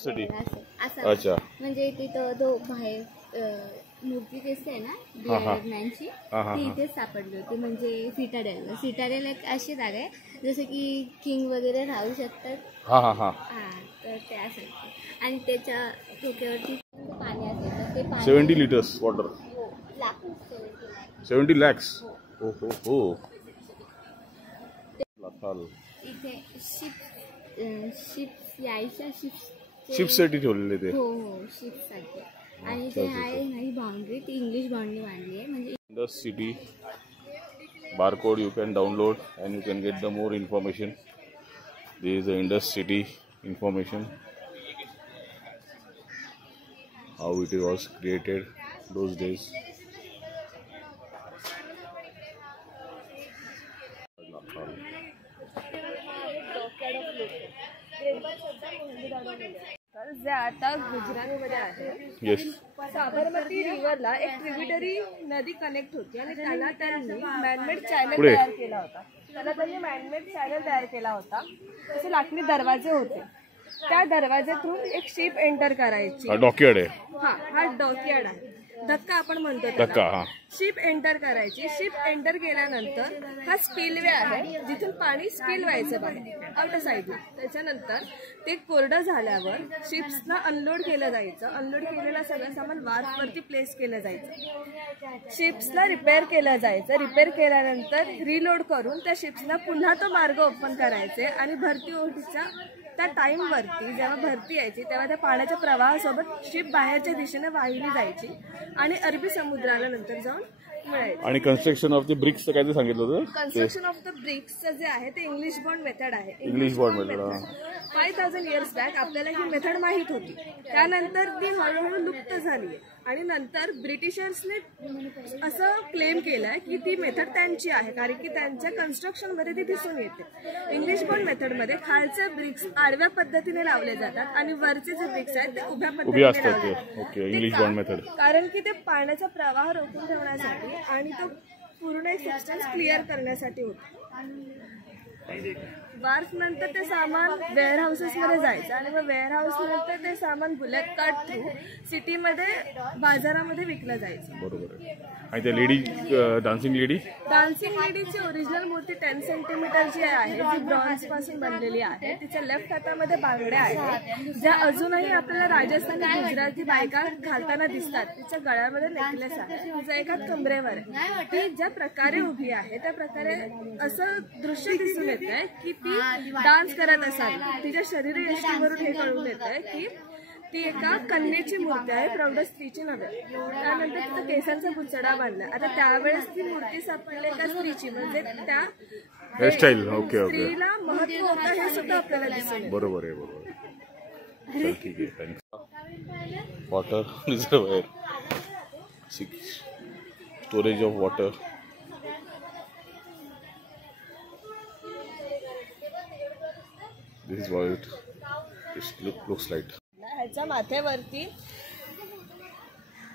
अच्छा म्हणजे तिथं तो बाहेर मूर्ती दिसते ना बिअरमॅनची ती इथेच सापडली होती. म्हणजे सिटाडेल एक अशी जागा आहे जसं की किंग वगैरे राहू शकतात. तर त्यासाठी आणि त्याच्या डोक्यावरती पाणी असायचं ते पाणी 70 लिटर्स वॉटर. 70 lakhs. हो. इथे शिप्ससाठी ठेवलेले ते. हो शिप्ससाठी. आणि ते आहे नाही बाउंड्री ती इंग्लिश बाउंड्री बांधली आहे. म्हणजे Indus city barcode you can download and you can get the more information. This is the Indus City information, how it was created those days. जे आता गुजरातमध्ये आहे. Yes. साबरमती रिव्हरला एक ट्रिब्युटरी नदी कनेक्ट होती आणि त्याला त्यांनी मॅनमेड चॅनल पुढे. तयार केला होता. तसे लाकडी दरवाजे होते. त्या दरवाजे थ्रू एक शिप एंटर करायची. हा डॉकयार्ड आहे. हा डॉकयार्ड आहे. धक्का आपण म्हणतो धक्का. हा शिप एंटर करायची. शिप एंटर केल्यानंतर हा स्पिलवे आहे जिथून पाणी स्पिल व्हायचं बाहेर आउट साईडला. त्याच्यानंतर ते कोरडं झाल्यावर शिप्सला अनलोड केलं जायचं. अनलोड केलेलं सगळं सामान वार्फवरती प्लेस केलं जायचं. शिप्सला रिपेअर केलं जायचं. रिपेअर केल्यानंतर रिलोड करून त्या शिप्सला पुन्हा तो मार्ग ओपन करायचे आणि भरती ओहोटीच्या त्या टाईमवरती जेव्हा भरती यायची तेव्हा त्या पाण्याच्या प्रवाहासोबत शिप बाहेरच्या दिशेने वाहिली जायची आणि अरबी समुद्राला नंतर जाऊन मिळायची. आणि कन्स्ट्रक्शन ऑफ द ब्रिक्स काय ते सांगितलं होतं. कन्स्ट्रक्शन ऑफ द ब्रिक्सचं जे आहे ते इंग्लिश बॉन्ड मेथड आहे. 5000 इयर्स बॅक आपल्याला ही मेथड माहीत होती. त्यानंतर ती हळूहळू लुप्त झाली आणि नंतर ब्रिटिशर्सने असं क्लेम केलंय की ती मेथड त्यांची आहे कारण की त्यांच्या कन्स्ट्रक्शनमध्ये ती दिसून येते. इंग्लिश बॉन्ड मेथडमध्ये खालचे ब्रिक्स आडव्या पद्धतीने लावले जातात आणि वरचे जे ब्रिक्स आहेत ते उभ्या पद्धतीने लावले जातात. कारण की ते पाण्याचा प्रवाह रोखून ठेवण्यासाठी आणि तो पूर्ण एक सबस्टन्स क्लिअर करण्यासाठी होतो. वार्फ नंतर ते सामान वेअर हाऊसेस मध्ये जायचं आणि मग वेअर हाऊस नंतर ते सामान बुलेट कार्ट थ्रू सिटीमध्ये बाजारामध्ये विकलं जायचं. बरोबर. आणि त्या लेडी डान्सिंग लेडीची ओरिजिनल मूर्ती 10 सेंटीमीटरची आहे जी ब्रॉन्झ पासून बनलेली आहे. तिच्या लेफ्ट हातामध्ये बांगड्या आहेत ज्या अजूनही आपल्याला राजस्थानी गुजराती बायका घालताना दिसतात. तिच्या गळ्यामध्ये नेकलेस आहे. तिच्या एका कमरेवर आहे. ती ज्या प्रकारे उभी आहे त्या प्रकारे असं दृश्य दिसून येत आहे की ती डान्स करत असावी. तिच्या शरीरयष्टीवरून हे कळून येत आहे की ती एका कन्येची मूर्ती आहे, प्रौढ स्त्रीची नव्हे. त्यानंतर तिचा केसांचा बुचडा बांधला. आता त्यावेळेस ती मूर्ती सापडली एका स्त्रीची म्हणजे त्या स्त्रीला महत्व होतं हे सुद्धा आपल्याला दिसून येतं. बरोबर आहे. ठीक आहे. Thanks. Water reservoir, storage of water. This is what it looks like. ह्याच्या माथ्यावरती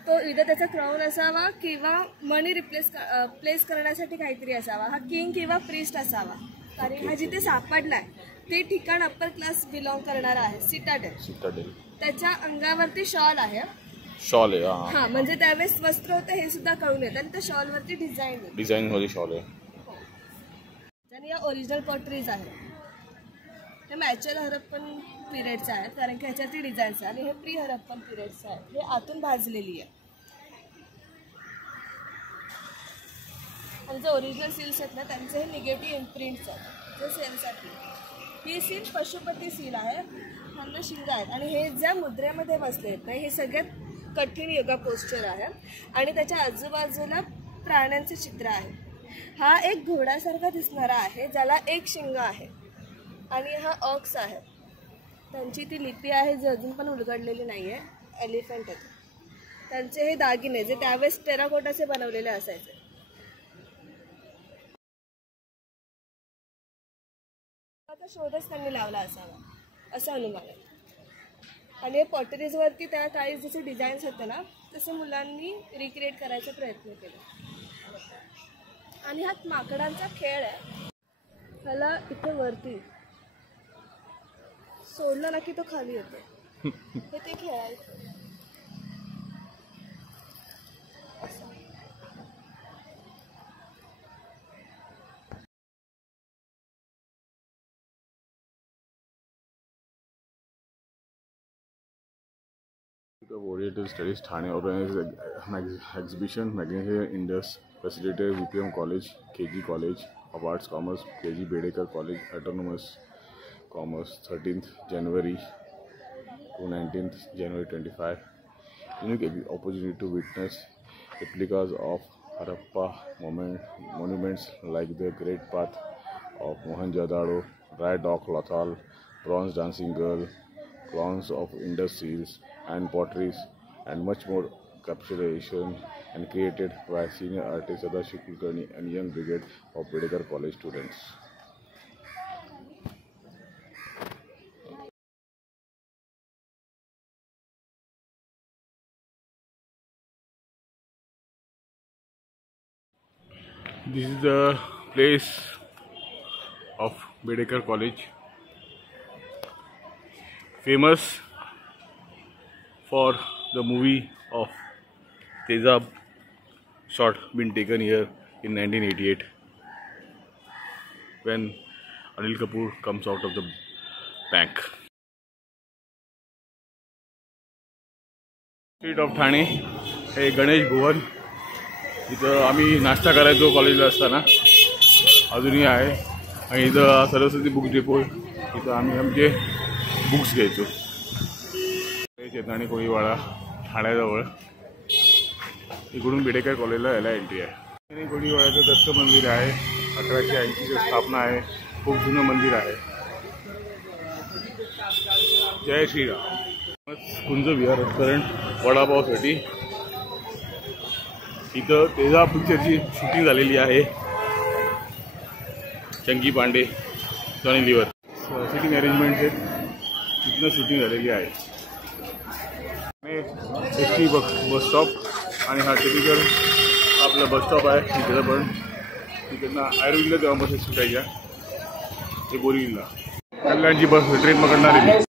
तो इथं त्याचा क्राउन असावा किंवा मनी प्लेस करण्यासाठी काहीतरी असावा. हा किंग किंवा प्रीस्ट असावा कारण हा जिथे सापडलाय ते ठिकाण अप्पर क्लास बिलॉंग करणार आहे. सिटाडेल. त्याच्या अंगावरती शॉल आहे. हा म्हणजे त्यावेळेस वस्त्र होतं हे सुद्धा कळून येतं आणि त्या शॉलवरती डिझाईन वाली शॉल आहे. आणि या ओरिजिनल पॉटरीज आहेत. हे मॅचुअल हरप्पन पिरियडचे आहेत कारण की ह्याच्यातली डिझाईन्स आहे आणि हे प्री हरप्पन पिरियडचे आहेत. हे आतून भाजलेली आहे. आणि जे ओरिजिनल सील्स आहेत ना त्यांचे हे निगेटिव्ह इम्प्रिंट्स आहेत जे सेलसाठी. ही सील पशुपती सील आहे. ह्यांना शिंग आहेत आणि हे ज्या मुद्रेमध्ये बसले आहेत ना हे सगळ्यात कठीण योगा पोस्चर आहे आणि त्याच्या आजूबाजूला प्राण्यांचे चित्र आहे. हा एक घोड्यासारखा दिसणारा आहे ज्याला एक शिंग आहे आणि हा ऑक्स आहे. त्यांची ती लिपी आहे जी अजून पण उलगडलेली नाही आहे. एलिफंट आहे. त्यांचे हे दागिने जे त्यावेळेस टेराकोटाचे बनवलेले असायचे. आता शोधच त्यांनी लावला असावा असं अनुमान आहे. आणि हे पॉटरीजवरती त्या काही जसे डिझाईन्स होते ना तसे मुलांनी रिक्रिएट करायचा प्रयत्न केला. आणि हा माकडांचा खेळ आहे. त्याला इथे वरती सोडलं ना की तो खाली येतो. हे ते खेळायचं. The Oriental Studies Thane organized an exhibition, Magnesia Indus, facilitated VPM College, KG College of Arts Commerce, KG Bedekar College, Autonomous Commerce, 13th January to 19th January 25. Unique opportunity to witness replicas of Harappa monuments like the Great Path of Mohenjo-daro, Dry Dock Lothal, Bronze Dancing Girl, crowns of Indus seals and potteries, and much more capturation and created by senior artist Sadashiv Kulkarni and young brigade of Bedekar College students. This is the place of Bedekar College, famous for the movie of Tezab shot been taken here in 1988 when Anil Kapoor comes out of the bank. Street of Thane हे गणेश भुवन, इथं आम्ही नाश्ता करायचो कॉलेजला असताना, अजूनही आहे. आणि इथं सरस्वती बुक डेपो, इथं आम्ही आमचे बुक्स घ्यायचो. चेतनाणी कोळीवाडा ठाण्याजवळ, इकडून बेडेकर कॉलेजला यायला एंट्री आहे. कोळीवाड्याचं दत्त मंदिर आहे, 1880ची स्थापना आहे, खूप जुनं मंदिर आहे. जय श्रीराम. कुंज विहार रेस्टॉरंट वडापावसाठी. इथं तेजाब पिक्चरची शूटिंग झालेली आहे. चंकी पांडे, सनी लिव्हर सिटिंग अरेंजमेंट आहेत, तिथनं शूटिंग झालेली आहे. एसटी बस स्टॉप आणि हा टिपिकल आपला बस स्टॉप आहे. इकडं पण तिकडनं आयुर्वेदला जेव्हा बसेस सुटायच्या ते बोरीविलला. कल्याणची बस ट्रेन पकडणार आहे.